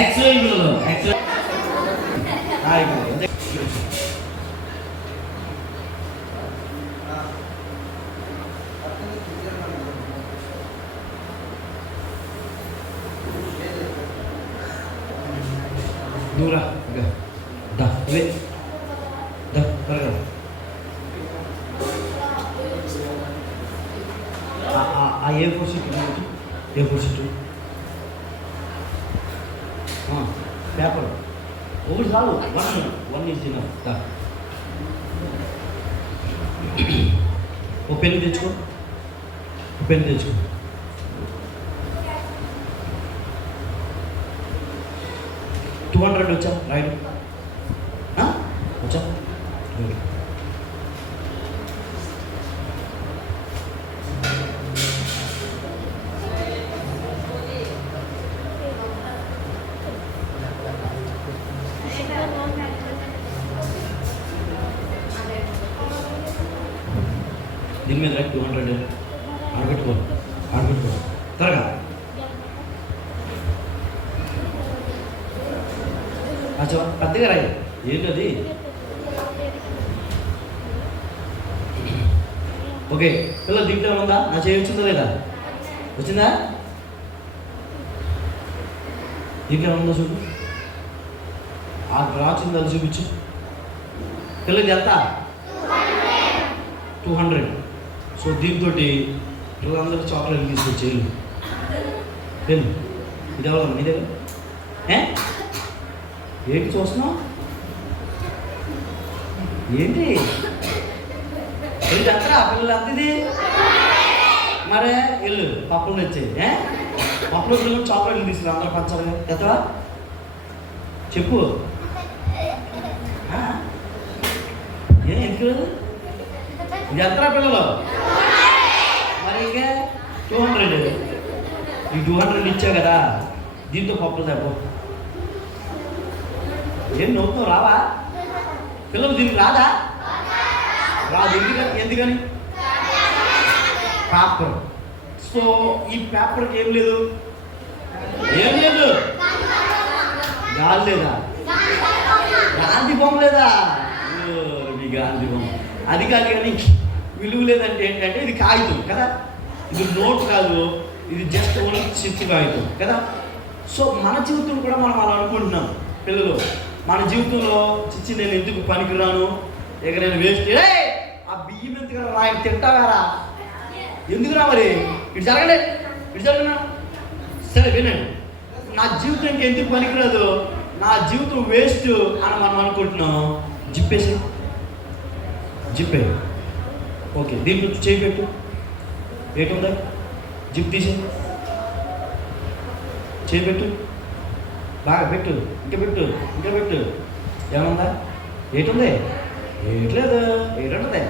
Excellent, brother. Excellent. Hi, brother. Dura, dah, wait, dah, pergi. A4 sheet itu, A4 sheet. Paper ఒకటి చాలు, one is enough. ఓ pen తెచ్చుకో, pen తెచ్చుకో. $200 వచ్చా right? వచ్చా? దీని మీద 200 ఆడబెట్టుకో త్వరగా. అచ్చా పెద్దగా రాయి. ఏంటది? ఓకే పిల్లలు దీంట్లో ఉందా? నా చేయి వచ్చిందా లేదా? వచ్చిందా? దీంట్లో ఉందా చూడు. ఆ రాచిందా చూపించు. పిల్లలకి ఎంత? 200. సో దీంతో పిల్లలందరూ చాక్లెట్లు తీసుకొచ్చేయాలి. పెన్ ఇది ఎవరు? మీ దగ్గర ఏంటి చూస్తున్నావు? ఏంటి అంతరా పిల్లలు అంతది? మరే వెళ్ళు పప్పులు వచ్చాయి. పప్పులో పిల్లలు చాక్లెట్లు తీసుకురా, అందరూ పంచాలి. ఎత్తవా చెప్పు. ఎందుకు ఇది ఎంతరా పిల్లలు? మరి ఇంకా 200. ఈ 200 ఇచ్చావు కదా, దీంతో పప్పులు తప్పు. ఏం నవ్వుతావు? రావా పిల్లలు? దీనికి రాదా? రాదు. ఎందుకని? పేపర్. సో ఈ పేపర్కి ఏం లేదు, గాలి లేదా? గాంధీ బొమ్మ లేదా? మీ గాంధీ బొమ్మ అది కాదు. కానీ విలువ లేదంటే ఏంటంటే ఇది కాగితం కదా, ఇది నోట్ కాదు, ఇది జస్ట్ ఓన్లీ చిత్తు కాగితం కదా. సో మన జీవితం కూడా మనం అలా అనుకుంటున్నాం. పిల్లలు మన జీవితంలో చిచ్చి నేను ఎందుకు పనికిరాను, ఇక నేను వేస్ట్, ఆ బియ్యం ఎందుకు రాయి తింటావారా, ఎందుకురా మరి ఇటు జరగనా. సరే వినండి, నా జీవితానికి ఎందుకు పనికిరాదు, నా జీవితం వేస్ట్ అని మనం అనుకుంటున్నాం. జిప్పే ఓకే. దీంట్లో చేయి పెట్టు. ఏటుందా? జిప్ తీసి చేయి పెట్టు, బాగా పెట్టు, ఇంకా పెట్టు. ఏమన్నా ఏటుంది? ఏటుంటుంది?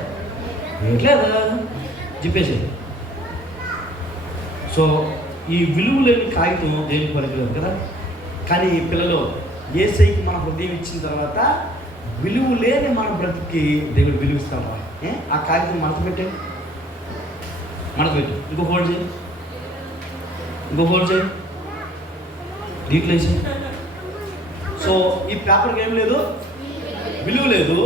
జిప్పేసి. సో ఈ విలువ లేని కాగితం దేనికి పనికిరాదు కదా. కానీ ఈ పిల్లలు యేసయ్యకి మన హృదయం ఇచ్చిన తర్వాత విలువ లేని మన బ్రతికి దేవుడు విలువిస్తాం. ఆ కాగితం మనసు పెట్టండి. మనకు పెట్టు, ఇంకో ఫోల్డ్ చేయి, ఇంకో ఫోల్డ్ చేయి, దీంట్లో వేసి. సో ఈ పేపర్కి ఏం లేదు, విలువ లేదు.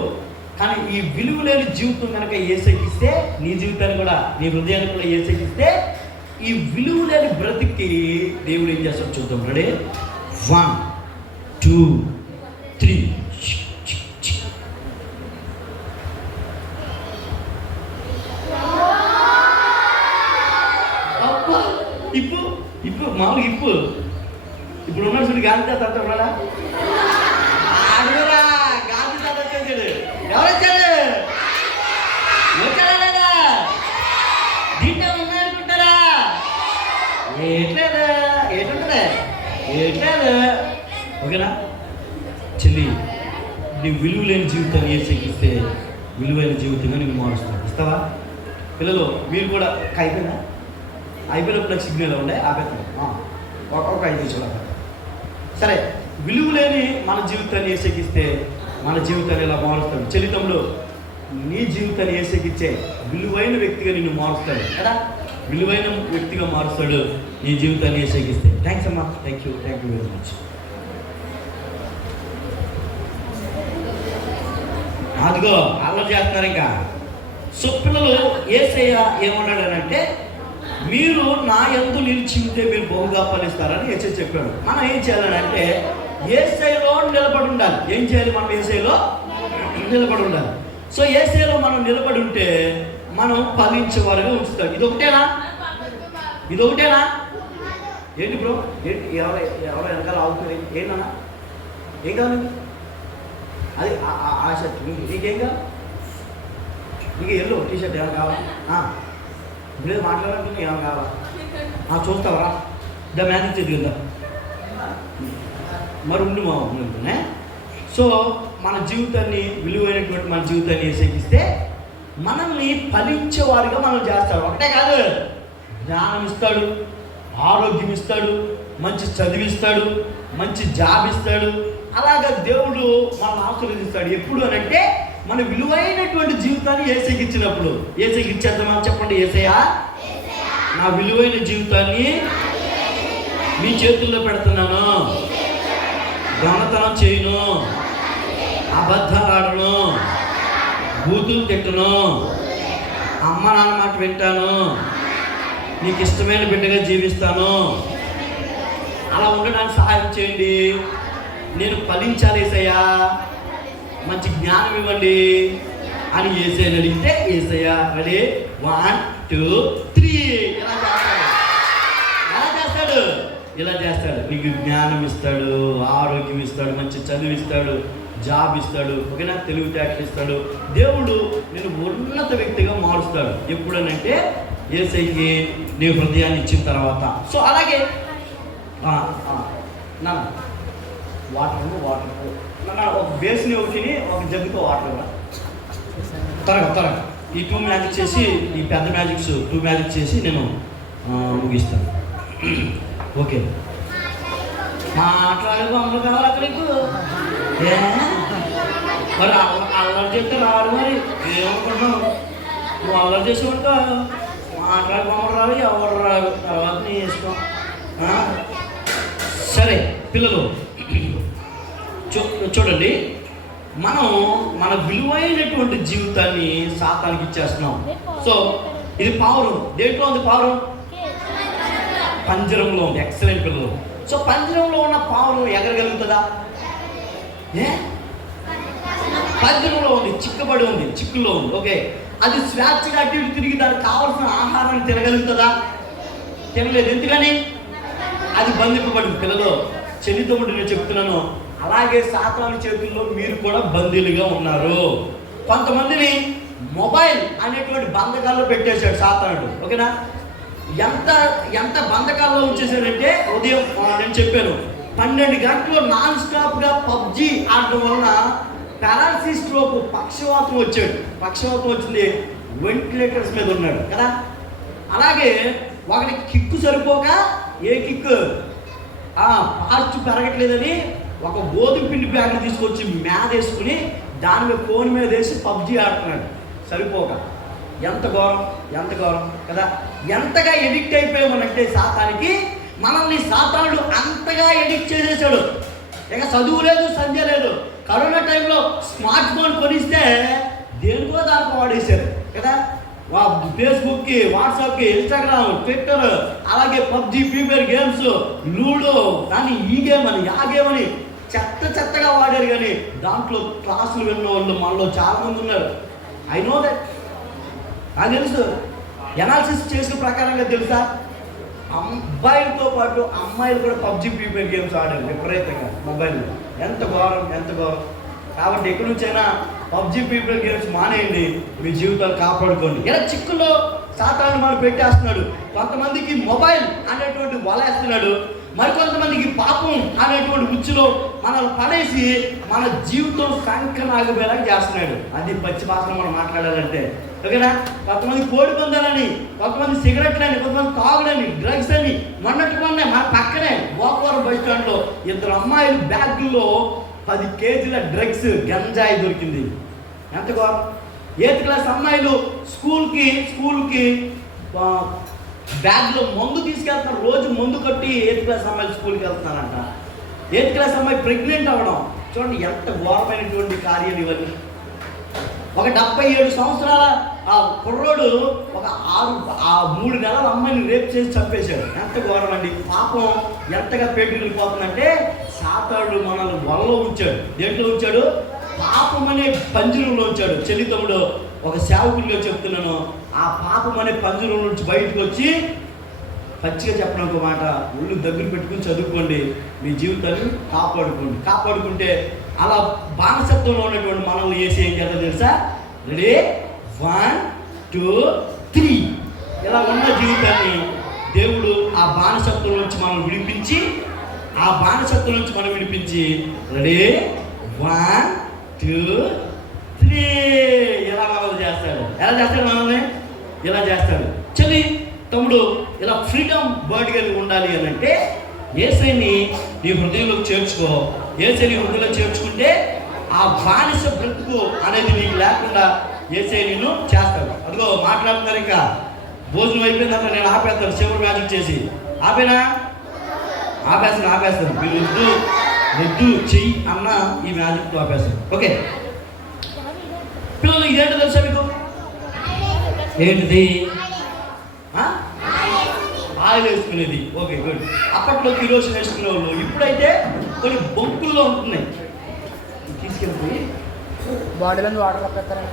కానీ ఈ విలువ లేని జీవితం కనుక ఏసెక్కిస్తే, నీ జీవితాన్ని కూడా, నీ హృదయాన్ని కూడా ఏసెక్కిస్తే, ఈ విలువ లేని బ్రతికి దేవుడు ఏం చేస్తాడు చూద్దాం. రెడీ, 1 2 3. ఇప్పు మామూలుగా ఇప్పుడు ఉన్నాడు చూడు, గాంధీ తాత అంతా ఉన్నాడా? ఆడురా, గాంధీ తాత వచ్చేసాడు. ఎవరొచ్చాడు? వచ్చాడా లేదా? దీంట్లో ఉన్నాయనుకుంటారా? ఏట్లేదు, ఏట్లేదు. ఓకేనా చెల్లి, నీ విలువ లేని జీవితాన్ని ఏసెక్కిస్తే విలువైన జీవితంగా నీకు మారుస్తావు. ఇస్తావా? పిల్లలు మీరు కూడా అయిపోయినప్పుడు సిగ్నల్ ఉండే ఆపేస్తాను, ఒక 5 నిమిషాలు. సరే, విలువ లేని మన జీవితాన్ని ఏసెక్కిస్తే మన జీవితాన్ని ఎలా మారుస్తాడు? చెల్లితంలో నీ జీవితాన్ని ఏసెక్కిచ్చే విలువైన వ్యక్తిగా నిన్ను మారుస్తాడు కదా, విలువైన వ్యక్తిగా మారుస్తాడు నీ జీవితాన్ని ఏసెక్కిస్తే. థ్యాంక్స్ అమ్మా, థ్యాంక్ యూ వెరీ మచ్. అదిగో అల్లరి చేస్తున్నారు ఇంకా. సో పిల్లలు, యేసయ్య ఏమన్నాడనంటే, మీరు నా యందు నిలిచి ఉంటే మీరు బహుగా ఫలిస్తారని యేసయ్య చెప్పాడు. మనం ఏం చేయాలంటే యేసయ్యలో నిలబడి ఉండాలి. ఏం చేయాలి? మనం యేసయ్యలో నిలబడి ఉండాలి. సో యేసయ్యలో మనం నిలబడి ఉంటే మనం ఫలించే వారుగా ఉంచుతాడు. ఇదొకటేనా? ఏంటి బ్రో? ఏంటి ఎవరో వెనకాల ఆగుతుంది? ఏంటన్నా? ఏం కావాలి? అది ఆ షర్ట్ నీకేం కావాలి? నీకు ఎల్లో టీషర్ట్ ఏమైనా కావాలి? ఇప్పుడే మాట్లాడాలంటే ఏమైనా కావాలా? చూస్తావరా? మ్యాజిక్ చదివిందా? మరి ఉండి మా ఉంటున్నాయి. సో మన జీవితాన్ని, విలువైనటువంటి మన జీవితాన్ని ఏసెక్కిస్తే మనల్ని ఫలించేవారుగా మనం చేస్తాడు. ఒకటే కాదు, జ్ఞానం ఇస్తాడు, ఆరోగ్యం ఇస్తాడు, మంచి చదివిస్తాడు, మంచి జాబ్ ఇస్తాడు. అలాగా దేవుడు మనల్ని ఆశీర్వదిస్తాడు. ఎప్పుడు అని అంటే మన విలువైనటువంటి జీవితాన్ని ఏసెక్కిచ్చినప్పుడు. ఏసెక్కిచ్చేద్దామా? చెప్పండి. యేసయ్యా, నా విలువైన జీవితాన్ని మీ చేతుల్లో పెడుతున్నాను. దొంగతనం చేయను, అబద్ధాలు ఆడను, బూతులు తిట్టను, అమ్మ నాన్న మాట వింటాను, నీకు ఇష్టమైన బిడ్డగా జీవిస్తాను. అలా ఉండడానికి సహాయం చేయండి. నేను ఫలించాలి యేసయ్యా, మంచి జ్ఞానం ఇవ్వండి అని యేసయ్యని అడిగితే యేసయ్య రెడీ 1 2 3 ఇలా చేస్తాడు. నీకు జ్ఞానం ఇస్తాడు, ఆరోగ్యం ఇస్తాడు, మంచి చదువు ఇస్తాడు, జాబ్ ఇస్తాడు, ఓకేనా, తెలివితేటలు ఇస్తాడు. దేవుడు నేను ఉన్నత వ్యక్తిగా మారుస్తాడు. ఎప్పుడనంటే యేసయ్యకి నీ హృదయాన్ని ఇచ్చిన తర్వాత. సో అలాగే వాటర్ ఒక బేస్ని ఒకటిని ఒక జగ్గుతో వాటర్ త్వరగా ఈ 2 మ్యాజిక్ చేసి, ఈ పెద్ద మ్యాజిక్స్ 2 మ్యాజిక్ చేసి నేను ముగిస్తాను. ఓకే, మాట్లాడే అమ్మలు కావాలి అక్కడికి. మరి అల్లరి చెప్తే రాడు. మరి ఏమనుకుంటున్నావు? నువ్వు అల్లరి చేసేవాడుకో, మాట్లాడే బొమ్మలు రావు, ఎవరు రావు, తర్వాత నీ ఇష్టం. సరే పిల్లలు చూడండి, మనం మన విలువైనటువంటి జీవితాన్ని సాతానికి ఇచ్చేస్తున్నాం. సో ఇది పావురం. దేంట్లో ఉంది పావురం? పంజరంలో ఉంది. ఎక్సలెంట్ పిల్లలు. సో పంజరంలో ఉన్న పావురం ఎగరగలుగుతుందా? పంజరంలో ఉంది, చిక్కబడి ఉంది, చిక్కుల్లో ఉంది. ఓకే, అది స్వేచ్ఛగా అటు ఇటు తిరిగి దానికి కావాల్సిన ఆహారాన్ని తినగలుగుతుందా? తినలేదు. ఎందుకని? అది బంధింపబడింది. పిల్లలు, చెల్లితోటి నేను చెప్తున్నాను, అలాగే సాతాను చేతుల్లో మీరు కూడా బందీలుగా ఉన్నారు. కొంతమందిని మొబైల్ అనేటువంటి బంధకాల్లో పెట్టేశాడు సాతానుడు. ఓకేనా? ఎంత బంధకాల్లో ఉంచేసాడంటే, ఉదయం నేను చెప్పాను 12 గంటలు నాన్ స్టాప్గా పబ్జి ఆడటం వలన పారాలసిస్ స్ట్రోక్, పక్షవాతం వచ్చాడు. పక్షవాతం వచ్చింది, వెంటిలేటర్స్ మీద ఉన్నాడు కదా. అలాగే ఒకటి కిక్కు సరిపోక, ఏ కిక్కు పార్చు పెరగట్లేదని ఒక గోధుమ పిండి ప్యాకెట్ తీసుకొచ్చి వేసుకుని దాని మీద ఫోన్ మీద వేసి పబ్జి ఆడుతున్నాడు సరిపోక. ఎంత ఘోరం, ఎంత ఘోరం కదా. ఎంతగా ఎడిక్ట్ అయిపోయామనంటే సాతానికి, మనల్ని సాతానుడు అంతగా ఎడిక్ట్ చేసేసాడు. ఇక చదువు లేదు, సంధ్య లేదు. కరోనా టైంలో స్మార్ట్ ఫోన్ కొనిస్తే దేనికో దానికి వాడేశారు కదా. ఫేస్బుక్కి, వాట్సాప్కి, ఇన్స్టాగ్రామ్, ట్విట్టర్, అలాగే పబ్జి, ప్రీమియర్ గేమ్స్, లూడో, కానీ ఈ గేమ్ అని, ఆ గేమ్ అని చెత్తగా వాడారు. కానీ దాంట్లో క్లాసులు విన్న వాళ్ళు మనలో చాలామంది ఉన్నారు. ఐ నో దట్, నాకు తెలుసు. ఎనాలిసిస్ చేసిన ప్రకారంగా తెలుసా, అబ్బాయిలతో పాటు అమ్మాయిలు కూడా పబ్జి, ప్రీమియర్ గేమ్స్ ఆడారు విపరీతంగా మొబైల్లో. ఎంత ఘోరం, ఎంత ఘోరం. కాబట్టి ఎక్కడి నుంచైనా పబ్జి, ప్రీమియర్ గేమ్స్ మానేయండి, మీ జీవితాలు కాపాడుకోండి. ఇలా చిక్కుల్లో సాతాను మనం పెట్టేస్తున్నాడు. కొంతమందికి మొబైల్ అనేటువంటి వలేస్తున్నాడు, మరికొంతమందికి పాపం అనేటువంటి ఉచ్చులో మనల్ని పడేసి మన జీవితం సంకనాగబేలా చేస్తున్నాడు. అది పచ్చి భాషలో మనం మాట్లాడాలంటే ఓకేనా. కొంతమంది కోడి పందాలని, కొంతమంది సిగరెట్లని, కొంతమంది తాగుడని, డ్రగ్స్ అని. మొన్నట్టుకునే మన పక్కనే గోకవరం బస్ స్టాండ్లో 2 అమ్మాయిలు బ్యాగుల్లో 10 కేజీల డ్రగ్స్, గంజాయి దొరికింది. ఎంత ఘోరం. 8th క్లాస్ అమ్మాయిలు స్కూల్కి బ్యాగ్లో మందు తీసుకెళ్తున్నారు. రోజు మందు కట్టి 8th క్లాస్ అమ్మాయిలు స్కూల్కి వెళ్తున్నారంట. 8th క్లాస్ అమ్మాయి ప్రెగ్నెంట్ అవ్వడం చూడండి, ఎంత ఘోరమైనటువంటి కార్యాలు ఇవన్నీ. ఒక 77 సంవత్సరాల ఆ కుర్రోడు ఒక 3 నెలల అమ్మాయిని రేప్ చేసి చంపేశాడు. ఎంత ఘోరం అండి. పాపం ఎంతగా పేటెళ్ళిపోతుందంటే సాతాడు మనల్ని వలలో ఉంచాడు. దేంట్లో ఉంచాడు? పాపం అనే పంజరంలో ఉంచాడు. చెల్లి తమ్ముడు, ఒక సేవకుడిగా చెప్తున్నాను, ఆ పాపం అనే పంజరం నుంచి బయటకు వచ్చి పచ్చిగా చెప్పడం ఒక మాట, ఒళ్ళు దగ్గర పెట్టుకుని చదువుకోండి, మీ జీవితాన్ని కాపాడుకుంటే అలా బానిసత్వంలో ఉన్నటువంటి మనల్ని వేసి ఏం చేద్దాం తెలుసా? రెడీ, 1 2 3 ఇలా ఉన్న జీవితాన్ని దేవుడు ఆ బానిసత్వం నుంచి మనం విడిపించి రెడీ 1 2 3 ఎలా మనల్ని చేస్తాడు? ఎలా చేస్తాడు మనల్ని? ఇలా చేస్తాడు. చెల్లి తమ్ముడు, ఇలా ఫ్రీడమ్ బర్డ్గా ఉండాలి అని అంటే యేసయ్యని నీ హృదయంలోకి చేర్చుకో. యేసయ్యని హృదయంలో చేర్చుకుంటే ఆ బానిస బ్రతుకు అనేది నీకు లేకుండా యేసయ్య నిన్ను చేస్తాడు. అదిగో మాట్లాడుతున్నారు, ఇంకా భోజనం అయిపోయిందంటే నేను ఆపేస్తాను. చివరి మ్యాజిక్ చేసి ఆపేస్తాను. మీరు వద్దు చెయ్యి అన్న ఈ మ్యాజిక్తో ఆపేస్తాను. ఓకే పిల్లలు, ఇదేంటో తెలుసా మీకు? ఏంటిది? ఆయిల్ వేసుకునేది. Okay good. అప్పట్లో కిరోసిన్ వేసుకునే వాళ్ళు. ఇప్పుడైతే కొన్ని బొంకుల్లో ఉంటున్నాయి. తీసుకెళ్ళిపోయి బాడీలో వాటర్ పెడతారా?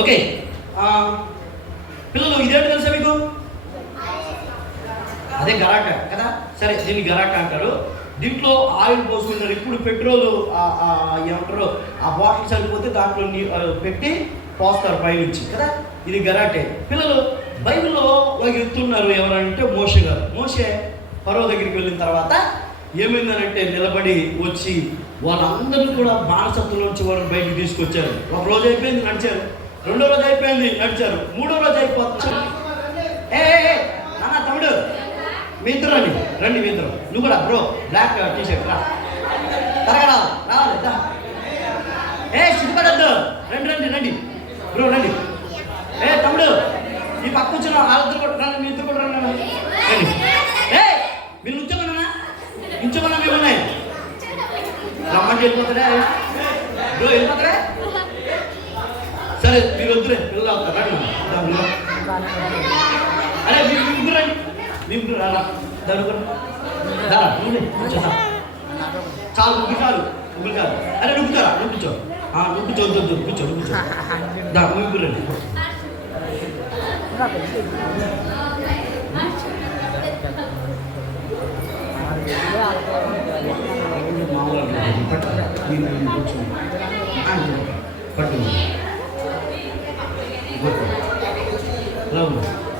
ఓకే పిల్లలు, ఇదేంటో తెలుసా మీకు? అదే గరాటా కదా. సరే, దీన్ని గరాటా అంటారు. దీంట్లో ఆయిల్ పోసుకుంటారు. ఇప్పుడు పెట్రోల్ ఏమంటారు, ఆ బాటిల్ సరిపోతే దాంట్లో పెట్టి పోస్తారు పైనుంచి కదా. ఇది గరాటే. పిల్లలు, బైబిల్లో ఒక ఎత్తున్నారు ఎవరంటే మోషే గారు. మోషే ఫరో దగ్గరికి వెళ్ళిన తర్వాత ఏమైందనంటే నిలబడి వచ్చి వాళ్ళందరూ కూడా బానిసత్వం నుంచి వాళ్ళని బయటకు తీసుకొచ్చారు. ఒక రోజు అయిపోయింది, నడిచారు. 2వ రోజు అయిపోయింది, నడిచారు. 3వ రోజు అయిపోతున్నారు. నాన్న తమ్ముడు, మీ ఇద్దరు రండి మీ ఇద్దరు. నువ్వు కూడా బ్రో, బ్లాక్ టీషర్ట్ రా, త్వరగా రావాలి. సిగ్గుపడద్దు, రండి బ్రో, రండి. తమ్ముడు, ఈ పక్క వచ్చిన వాళ్ళిద్దరు కూడా రండి, మీ ఇద్దరు కూడా రండి. మీరు నుంచోమన్నా మిమ్మల్ని రమ్మంటే వెళ్ళిపోతారా బ్రో? వెళ్ళిపోతారా? సరే, మీరు వద్దురే, పిల్లలు అవుతారు. రండి. అరే మీరు ముగ్గురు రండి, ముగ్గురు రారా. చాలు, ముగ్గురు చాలు. అరే నువ్వుతారా? కూర్చో కూర్చో. ముగ్గురు రండి. పట్టు.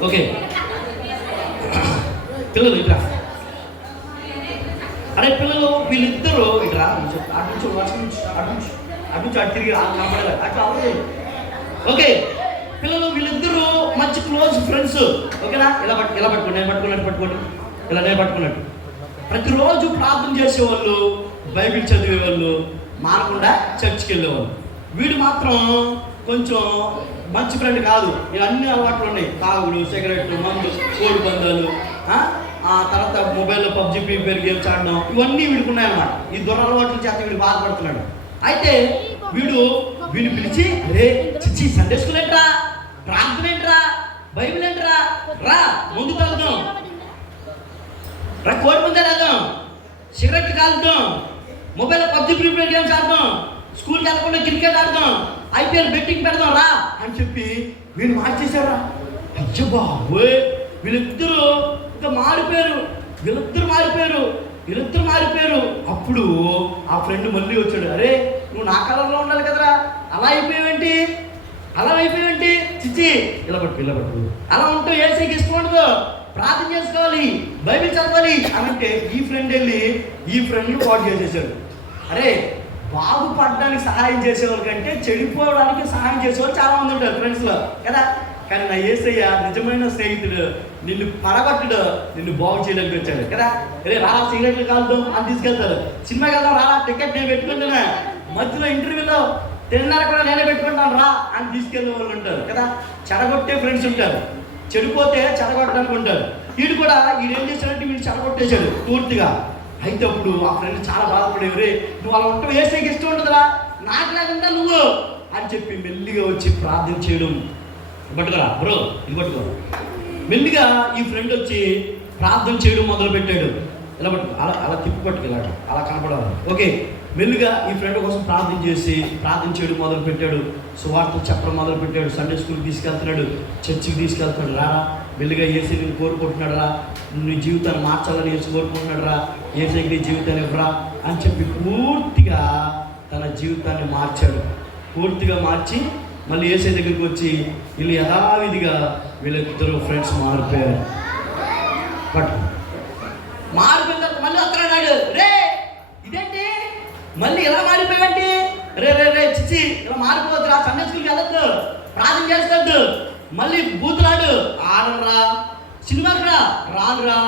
ఓకే పిల్లలు ఇట్లా. అరే పిల్లలు, వీళ్ళిద్దరూ ఇట్లా అటు తిరిగి కనపడాలి. అట్లా అవ్వలేదు. ఓకే పిల్లలు వీళ్ళిద్దరూ మంచి క్లోజ్ ఫ్రెండ్స్. ఓకేనా? ఇలా పట్టుకోండి, నేను పట్టుకున్నట్టు ఇలా నేను పట్టుకున్నట్టు. ప్రతిరోజు ప్రార్థన చేసేవాళ్ళు, బైబిల్ చదివేవాళ్ళు, మానకుండా చర్చికి వెళ్ళేవాళ్ళు. వీడు మాత్రం కొంచెం మంచి ఫ్రెండ్ కాదు. ఇవన్నీ అలవాట్లు ఉన్నాయి. తాగుడు, సిగరెట్, మందు, కోడి పందాలు, ఆ తర్వాత మొబైల్లో పబ్జి, ఫ్రీ ఫైర్ గేమ్స్ ఆడడం, ఇవన్నీ వీడికి ఉన్నాయన్నమాట. ఈ దురలవాట్ల చేత వీడు బాధపడుతున్నాడు. అయితే వీడిని పిలిచి, రే చిచ్చి, సండే స్కూల్ ఏంట్రా, ప్రార్థన ఏంట్రా, బైబిల్ ఏంట్రా, రా ముందు తగ్గుదాం, రా కోడి పందాలు ఆడదాం, సిగరెట్ కాలుద్దాం, మొబైల్లో పబ్జి, ఫ్రీ ఫైర్ గేమ్స్ ఆడదాం, స్కూల్కి వెళ్ళకుండా క్రికెట్ ఆడదాం, ఐపీఎల్ బెట్టింగ్ పెడదాం రా అని చెప్పి వీళ్ళు మార్చేశారా. అయ్యో బాబోయ్, వీళ్ళిద్దరూ ఇంకా మారిపోయారు. అప్పుడు ఆ ఫ్రెండ్ మళ్ళీ వచ్చాడు. అరే నువ్వు నా కలర్లో ఉండాలి కదరా, అలా అయిపోయావేంటి, చిచ్చి ఇలా పట్టు అలా ఉంటూ ఏసీకి ఇష్టం ఉండదు, ప్రార్థన చేసుకోవాలి, బైబిల్ చదవాలి అని అంటే ఈ ఫ్రెండ్ వెళ్ళి ఈ ఫ్రెండ్ని పాటు చేసేసాడు. అరే బాగుపడడానికి సహాయం చేసేవాళ్ళ కంటే చెడిపోవడానికి సహాయం చేసేవాళ్ళు చాలామంది ఉంటారు ఫ్రెండ్స్లో కదా. కానీ నా యేసయ్య నిజమైన స్నేహితుడు, నిన్ను పడగొట్టడు, నిన్ను బాగు చేయడానికి వచ్చాడు కదా. అరే రారా సిగరెట్లు కాలుదాం అని తీసుకెళ్తారు, సినిమాకి వెళ్దాం రారా, టికెట్ నేను పెట్టుకుంటున్నా, మధ్యలో ఇంటర్వ్యూలో తిన్నర కూడా నేనే పెట్టుకుంటాను రా అని తీసుకెళ్ళే వాళ్ళు ఉంటారు కదా. చెడగొట్టే ఫ్రెండ్స్ ఉంటారు, చెడిపోతే చెడగొట్టడానికి ఉంటారు. వీడు ఏం చేశాడంటే వీడు చెడగొట్టేశాడు పూర్తిగా. అయితే అప్పుడు ఆ ఫ్రెండ్ చాలా బాధపడేవి. రే నువ్వు అలా ఉంటావు, ఏసైకి ఇష్టం ఉండదురా, నాకు లేకుండా నువ్వు అని చెప్పి మెల్లిగా వచ్చి ప్రార్థన చేయడం. పట్టుకోరా బ్రో, ఇది పట్టుకో. మెల్లిగా ఈ ఫ్రెండ్ వచ్చి ప్రార్థన చేయడం మొదలు పెట్టాడు. ఇలా పట్టుకో, అలా తిప్పి పట్టుకెళ్ళాడు, అలా కనపడాలి. ఓకే, మెల్లిగా ఈ ఫ్రెండ్ కోసం ప్రార్థన చేయడం మొదలు పెట్టాడు. సువార్త చెప్పడం మొదలు పెట్టాడు. సండే స్కూల్కి తీసుకెళ్తున్నాడు, చర్చికి తీసుకెళ్తున్నాడు. రారా మెల్లిగా ఏసీ నేను కోరుకుంటున్నాడు రా, నీ జీవితాన్ని మార్చాలని ఏసీ కోరుకుంటున్నాడు రా, ఏసీకి నీ జీవితాన్ని ఇవ్వరా అని చెప్పి పూర్తిగా తన జీవితాన్ని మార్చాడు. పూర్తిగా మార్చి మళ్ళీ ఏసీ దగ్గరికి వచ్చి వీళ్ళు యథావిధిగా వీళ్ళిద్దరు ఫ్రెండ్స్ మారిపోయారు. మారిపోయిన తర్వాత మళ్ళీ అన్నాడు, రే ఇదేంటి మళ్ళీ ఎలా మారిపోయావంటే, రే చిచ్చి ఇలా మారిపోవద్దురా, సండే స్కూల్కి వెళ్ళొద్దు, ప్రార్థన చేసుకోవద్దు, మళ్ళీ బూతులాడు, ఆడరా, సినిమాకి రానురా,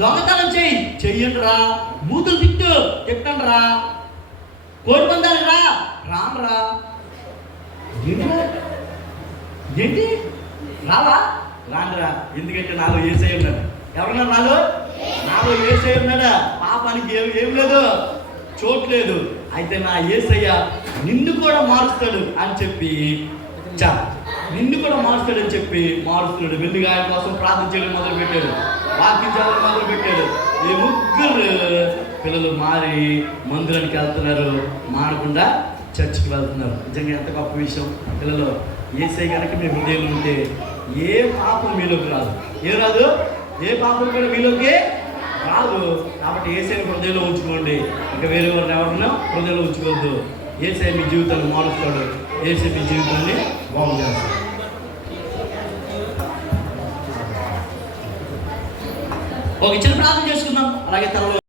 దొంగతనం చెయ్యండి రా, బూతులు తిట్టండి రా, కోడి పందాలు రానురా. ఏంటి రావా, రానురా, ఎందుకంటే నాలో ఏసై ఉన్నాడు. ఎవరన్నా నాలో ఏసై ఉన్నాడా, పాపానికి ఏం లేదు, చోటు లేదు. అయితే నా ఏసయ్య నిన్ను కూడా మారుస్తాడు అని చెప్పి మారుస్తున్నాడు. మెల్లిగా ఆయన కోసం ప్రార్థన చేయడం మొదలు పెట్టాడు, వాక్యం చదవడం మొదలు పెట్టాడు. ఈ ముగ్గురు పిల్లలు మారి మందిరానికి వెళ్తున్నారు, మానకుండా చర్చికి వెళ్తున్నారు. నిజంగా ఎంత గొప్ప విషయం. పిల్లలు ఏసై కనుక మీ హృదయంలో ఉంటే ఏ పాపం మీలోకి రాదు. ఏ పాపం కూడా మీలోకి రాదు. కాబట్టి ఏసైని హృదయంలో ఉంచుకోండి, ఇంకా వేరే వాళ్ళని ఎవరన్నా హృదయంలో ఉంచుకోవద్దు. ఏసై మీ జీవితాన్ని మారుస్తాడు, ఏసై మీ జీవితాన్ని బాగు చేస్తాడు. ఒక చిన్న ప్రార్థన చేసుకుందాం. అలాగే తనలో